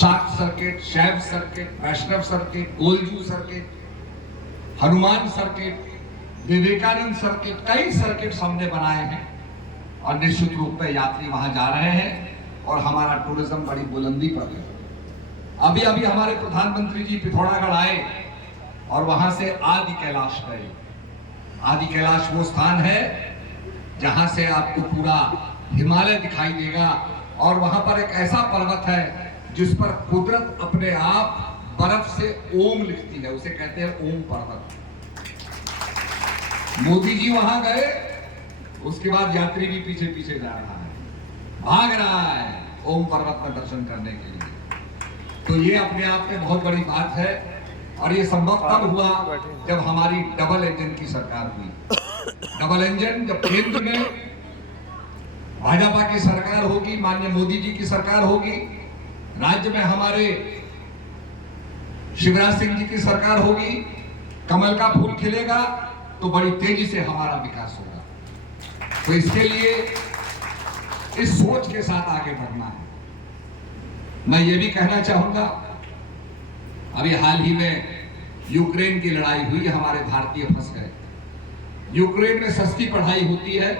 शाक्त circuit, Shaiva circuit, Vaishnava circuit, Golju circuit, Hanuman circuit, Vivekananda circuit, कई circuit हमने बनाए हैं और निश्चित रूप में यात्री वहां जा रहे हैं और हमारा टूरिज्म बड़ी बुलंदी पर है। अभी अभी हमारे प्रधानमंत्री जी पिथौरागढ़ आए और वहां से आदि कैलाश गए। आदि कैलाश वो स्थान है जहां से आपको पूरा हिमालय दिखाई देगा और वहां पर एक ऐसा पर्वत है जिस पर कुदरत अपने आप बर्फ से ओम लिखती है, उसे कहते हैं ओम पर्वत। मोदी जी वहां गए, उसके बाद यात्री भी पीछे पीछे जा रहा है, भाग रहा है ओम पर्वत में दर्शन करने के लिए। तो ये अपने आप में बहुत बड़ी बात है और ये संभव तब हुआ जब हमारी डबल इंजन की सरकार हुई। डबल इंजन जब केंद्र में भाजपा की सरकार होगी, माननीय मोदी जी की सरकार होगी, राज्य में हमारे शिवराज सिंह जी की सरकार होगी, कमल का फूल खिलेगा तो बड़ी तेजी से हमारा विकास होगा। तो इसके लिए इस सोच के साथ आगे बढ़ना है। मैं ये भी कहना चाहूंगा, अभी हाल ही में यूक्रेन की लड़ाई हुई, हमारे भारतीय फंस गए। यूक्रेन में सस्ती पढ़ाई होती है,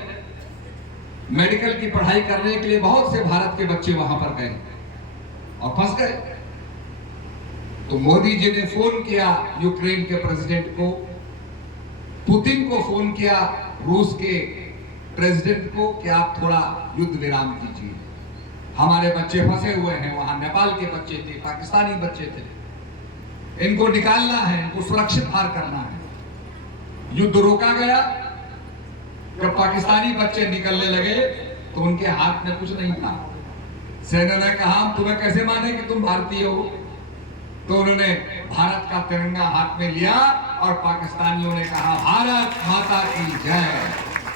मेडिकल की पढ़ाई करने के लिए बहुत से भारत के बच्चे वहां पर गए और फंस गए। तो मोदी जी ने फोन किया यूक्रेन के प्रेसिडेंट को, पुतिन को फोन किया रूस के प्रेसिडेंट को कि आप थोड़ा युद्ध विराम कीजिए, हमारे बच्चे फंसे हुए हैं वहां, नेपाल के बच्चे थे, पाकिस्तानी बच्चे थे, इनको निकालना है, इनको सुरक्षित बाहर करना है। युद्ध रोका गया। जब पाकिस्तानी बच्चे निकलने लगे तो उनके हाथ में कुछ नहीं था। सेना ने कहा हम तुम्हें कैसे माने कि तुम भारतीय हो, तो उन्होंने भारत का तिरंगा हाथ में लिया और पाकिस्तानियों ने कहा भारत माता की जय,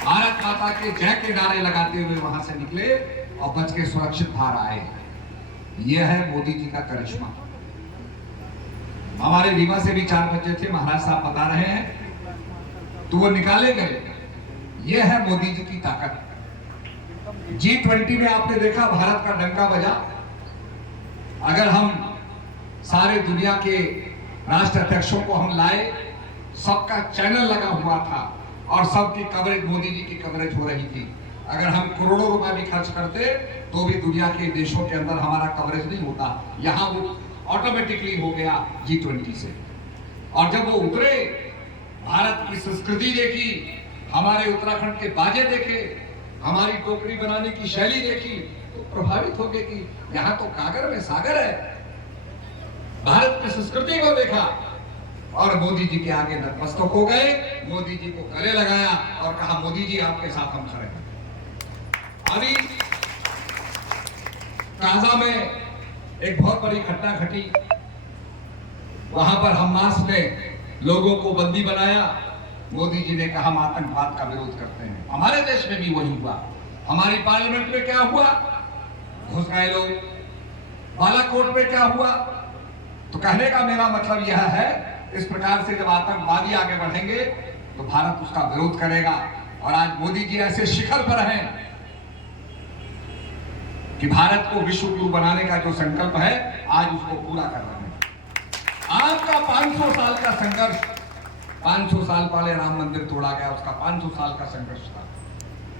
भारत माता के जय के नारे लगाते हुए वहां से निकले और बच के सुरक्षित बाहर आए। यह है मोदी जी का करिश्मा। हमारे रीवा से भी 4 बच्चे थे, महाराज साहब बता रहे हैं, तो वो निकाले गए। यह है मोदी जी की ताकत। G20 में आपने देखा भारत का डंका बजा। अगर हम सारे दुनिया के राष्ट्र अध्यक्षों को हम लाए, सबका चैनल लगा हुआ था और सबकी कवरेज, मोदी जी की कवरेज हो रही थी। अगर हम करोड़ों रुपए भी खर्च करते तो भी दुनिया के देशों के अंदर हमारा कवरेज नहीं होता। यहां वो ऑटोमेटिकली हो गया G20 से। और जब वो उतरे, भारत की संस्कृति देखी, हमारे उत्तराखंड के बाजे देखे, हमारी टोकरी बनाने की शैली देखी, तो प्रभावित हो गए कि यहाँ तो कागर में सागर है। भारत की संस्कृति को देखा और मोदी जी के आगे नतमस्तक हो गए, मोदी जी को गले लगाया और कहा मोदी जी आपके साथ हम खड़े हैं। अभी गाजा में एक बहुत बड़ी घटना घटी, वहां पर हमास ने लोगों को बंदी बनाया। मोदी जी ने कहा हम आतंकवाद का विरोध करते हैं। हमारे देश में भी वही हुआ। हमारी पार्लियामेंट में क्या हुआ, घुस गए लोग। बालाकोट में क्या हुआ। तो कहने का मेरा मतलब यह है, इस प्रकार से जब आतंकवादी आगे बढ़ेंगे तो भारत उसका विरोध करेगा। और आज मोदी जी ऐसे शिखर पर हैं कि भारत को विश्व गुरु बनाने का जो संकल्प है, आज उसको पूरा कर रहे हैं। आपका 500 साल का संघर्ष, 500 साल पहले राम मंदिर तोड़ा गया, उसका 500 साल का संघर्ष था।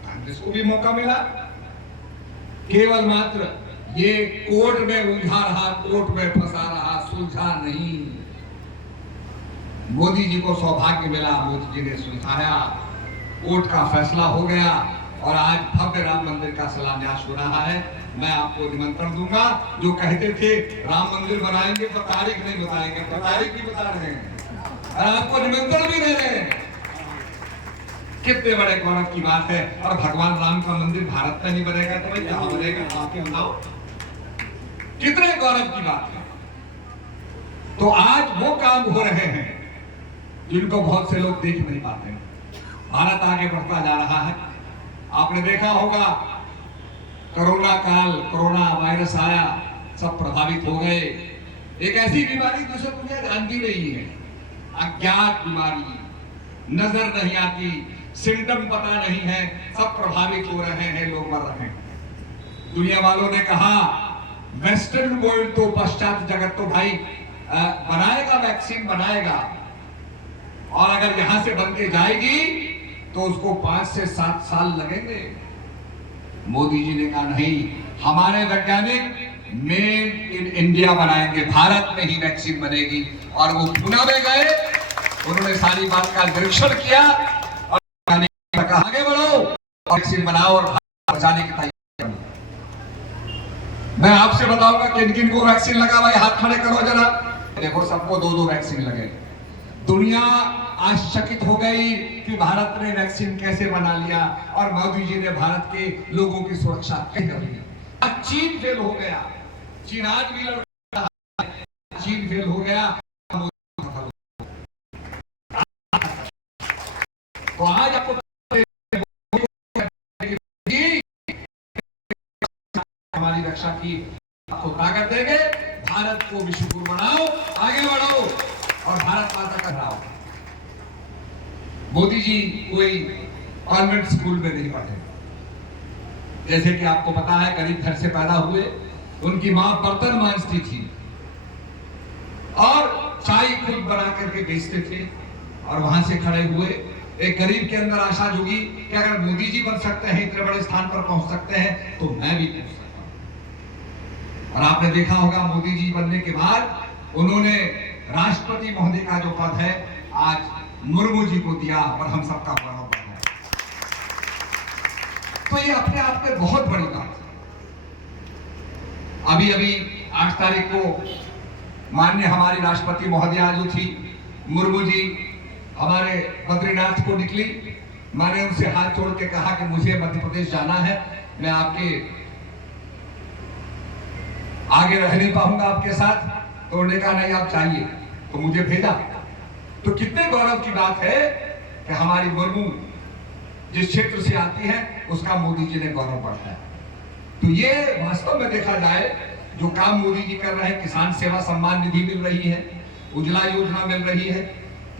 कांग्रेस को भी मौका मिला, केवल मात्र ये कोर्ट में उलझा रहा, कोर्ट में फंसा रहा, सुलझा नहीं। मोदी जी को सौभाग्य मिला, मोदी जी ने सुलझाया, कोर्ट का फैसला हो गया और आज भव्य राम मंदिर का शिलान्यास हो रहा है। मैं आपको निमंत्रण दूंगा। जो कहते थे राम मंदिर बनाएंगे तो तारीख नहीं बताएंगे, तो तारीख भी बता रहे हैं और आपको निमंत्रण भी दे रहे हैं। कितने बड़े गौरव की बात है। और भगवान राम का मंदिर भारत में नहीं बनेगा तो भाई कहां बनेगा, आप ही बताओ। कितने गौरव की बात है। तो आज वो काम हो रहे हैं जिनको बहुत से लोग देख नहीं पाते। भारत आगे बढ़ता जा रहा है। आपने देखा होगा कोरोना काल, कोरोना वायरस आया, सब प्रभावित हो गए। एक ऐसी बीमारी जिसे दुनिया जानती नहीं है, अज्ञात बीमारी, नजर नहीं आती, सिम्टम पता नहीं है, सब प्रभावित हो रहे हैं, लोग मर रहे हैं। दुनिया वालों ने कहा वेस्टर्न वर्ल्ड तो पश्चात जगत तो भाई बनाएगा, वैक्सीन बनाएगा, और अगर यहां से बन के जाएगी तो उसको 5 से 7 साल लगेंगे। मोदी जी ने कहा नहीं, हमारे वैज्ञानिक मेड इन इंडिया बनाएंगे, भारत में ही वैक्सीन बनेगी। और वो पुणे में गए, उन्होंने सारी बात का निरीक्षण किया और कहा आगे बढ़ो, वैक्सीन बनाओ और भारत बचाने की तैयारी करो। मैं आपसे बताऊंगा किन किन को वैक्सीन लगा, भाई हाथ खड़े करो जरा। देखो सबको 2-2 वैक्सीन लगे। दुनिया आश्चर्यचकित हो गई कि भारत ने वैक्सीन कैसे बना लिया और मोदी जी ने भारत के लोगों की सुरक्षा कैसे कर ली। चीन फेल हो गया, चीन आज भी लड़ रहा है, चीन फेल हो गया। तो आज आपको हमारी रक्षा की आपको ताकत देंगे। भारत को विश्व गुरु बनाओ, आगे बढ़ो और भारत माता का राव। मोदी जी कोई कॉन्वेंट स्कूल में नहीं पढ़े, जैसे कि आपको पता है गरीब घर से पैदा हुए, उनकी मां बर्तन मांजती थी और चाय खुद बना करके बेचते थे। और वहां से खड़े हुए एक गरीब के अंदर आशा जुगी कि अगर मोदी जी बन सकते हैं, इतने बड़े स्थान पर पहुंच सकते हैं, तो मैं भी पहुंच सकता हूं। और आपने देखा होगा मोदी जी बनने के बाद उन्होंने राष्ट्रपति महोदय का जो पद है आज मुर्मू जी को दिया और हम सबका गौरव बढ़ा। तो ये अपने आप में बहुत बड़ी बात है। अभी 8 तारीख को माननीय हमारी राष्ट्रपति महोदया जो थी मुर्मू जी हमारे बद्रीनाथ को निकली। मैंने उनसे हाथ जोड़ के कहा कि मुझे मध्य प्रदेश जाना है, मैं आपके आगे रह नहीं पाऊंगा आपके साथ। तो उन्होंने कहा नहीं आप चाहिए, तो मुझे भेजा। तो कितने गौरव की बात है कि हमारी मुर्मू जिस क्षेत्र से आती है उसका मोदी जी ने गौरव बढ़ाया है। तो ये वास्तव में देखा जाए जो काम मोदी जी कर रहे हैं, किसान सेवा सम्मान निधि मिल रही है, उज्ज्वला योजना मिल रही है,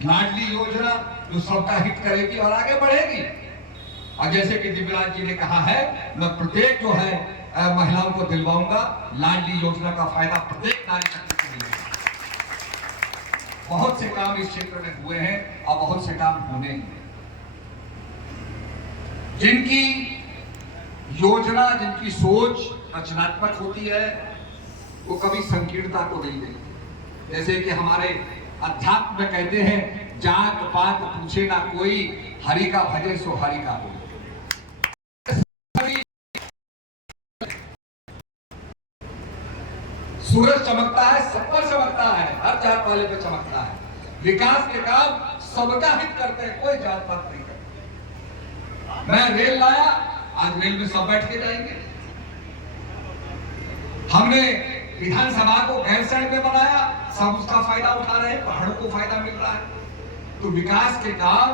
लाडली योजना जो सबका हित करेगी और आगे बढ़ेगी। और जैसे कि दिव्यराज जी ने कहा है, मैं प्रत्येक जो है महिलाओं को दिलवाऊंगा, लाडली योजना का फायदा प्रत्येक नारी शक्ति को मिलेगा। बहुत से काम इस क्षेत्र में हुए हैं और बहुत से काम होने हैं। जिनकी योजना, जिनकी सोच रचनात्मक होती है, वो कभी संकीर्णता को नहीं देती। जैसे कि हमारे अध्यात्म में कहते हैं, जात पात पूछे ना कोई, हरि का भजे सो हरि का हो। सूरज चमकता है, सब पर चमकता है, हर जात वाले पे चमकता है। विकास के काम सबका हित करते हैं, कोई जात पात नहीं करते। मैं रेल लाया, आज रेल में सब बैठ के जाएंगे। हमने विधानसभा को गैरसैंण में बनाया, सब उसका फायदा उठा रहे हैं, पहाड़ों को फायदा मिल रहा है। तो विकास के काम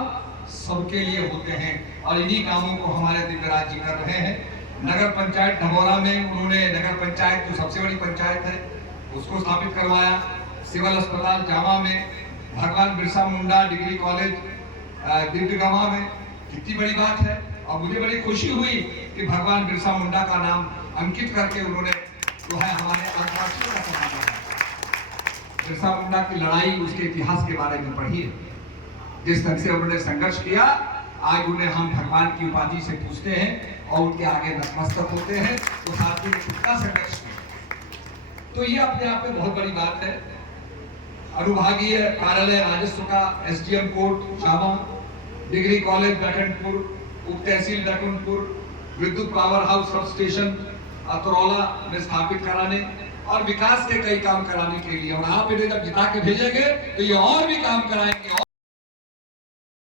सबके लिए होते हैं और इन्हीं कामों को हमारे दिव्यराज जी कर रहे हैं। नगर पंचायत ढबोरा में उन्होंने नगर पंचायत जो सबसे बड़ी पंचायत है उसको स्थापित करवाया। सिविल अस्पताल जामा में, भगवान बिरसा मुंडा डिग्री कॉलेज दिव्यगामा में, कितनी बड़ी बात है। और मुझे बड़ी खुशी हुई कि भगवान बिरसा मुंडा का नाम अंकित करके उन्होंने जो है हमारे आदिवासियों का सम्मान किया। बिरसा मुंडा की लड़ाई, उसके इतिहास के बारे में पढ़िए, जिस तरह से उन्होंने संघर्ष किया, आज उन्हें हम भगवान की उपाधि से पूछते हैं और उनके आगे नतमस्तक होते हैं। तो साथियों ने कितना संघर्ष किया। तो ये अपने आप में बहुत बड़ी बात है। अनुभागीय कार्यालय राजस्व का SDM court Jama, degree college Baikunthpur, उप तहसील बैकुंठपुर, विद्युत पावर हाउस सब स्टेशन अतरौला में स्थापित कराने और विकास के कई काम कराने के लिए। और आप इन्हें जब जिता के भेजेंगे तो ये और भी काम कराएंगे।